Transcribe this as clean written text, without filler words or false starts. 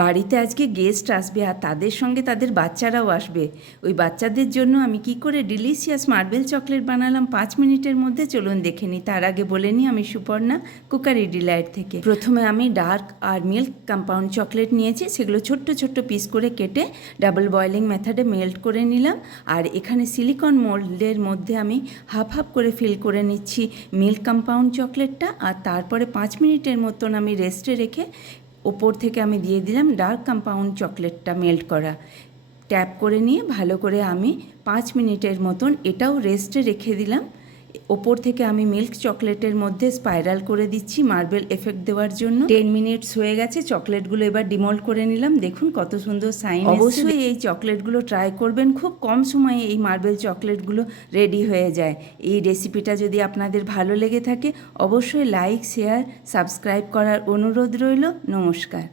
বাড়িতে আজকে গেস্ট আসবে আর তাদের সঙ্গে তাদের বাচ্চারাও আসবে। ওই বাচ্চাদের জন্য আমি কি করে ডিলিশিয়াস মার্বেল চকলেট বানালাম 5 মিনিটের মধ্যে, চলুন দেখে নিই। তার আগে বলে নিই, আমি সুপর্ণা, কুকারি ডিলাইট থেকে। প্রথমে আমি ডার্ক আর মিল্ক কম্পাউন্ড চকলেট নিয়েছি, সেগুলো ছোট্ট ছোট্ট পিস করে কেটে ডাবল বয়েলিং মেথডে মেল্ট করে নিলাম। আর এখানে সিলিকন মোল্ডের মধ্যে আমি হাফ হাফ করে ফিল করে নিচ্ছি মিল্ক কম্পাউন্ড চকলেটটা। আর তারপরে 5 মিনিটের মতন আমি রেস্টে রেখে ওপর থেকে আমি দিয়ে দিলাম ডার্ক কম্পাউন্ড চকলেটটা মেল্ট করা। ট্যাপ করে নিয়ে ভালো করে আমি 5 মিনিটের মতন এটাও রেস্টে রেখে দিলাম। ওপর থেকে আমি মিল্ক চকলেটের মধ্যে স্পাইরাল করে দিচ্ছি মার্বেল এফেক্ট দেওয়ার জন্য। 10 মিনিটস হয়ে গেছে, চকলেটগুলো এবার ডিমোল্ড করে নিলাম। দেখুন কত সুন্দর সাইন। অবশ্যই এই চকলেটগুলো ট্রাই করবেন, খুব কম সময়ে এই মার্বেল চকলেটগুলো রেডি হয়ে যায়। এই রেসিপিটা যদি আপনাদের ভালো লেগে থাকে অবশ্যই লাইক, শেয়ার, সাবস্ক্রাইব করার অনুরোধ রইল। নমস্কার।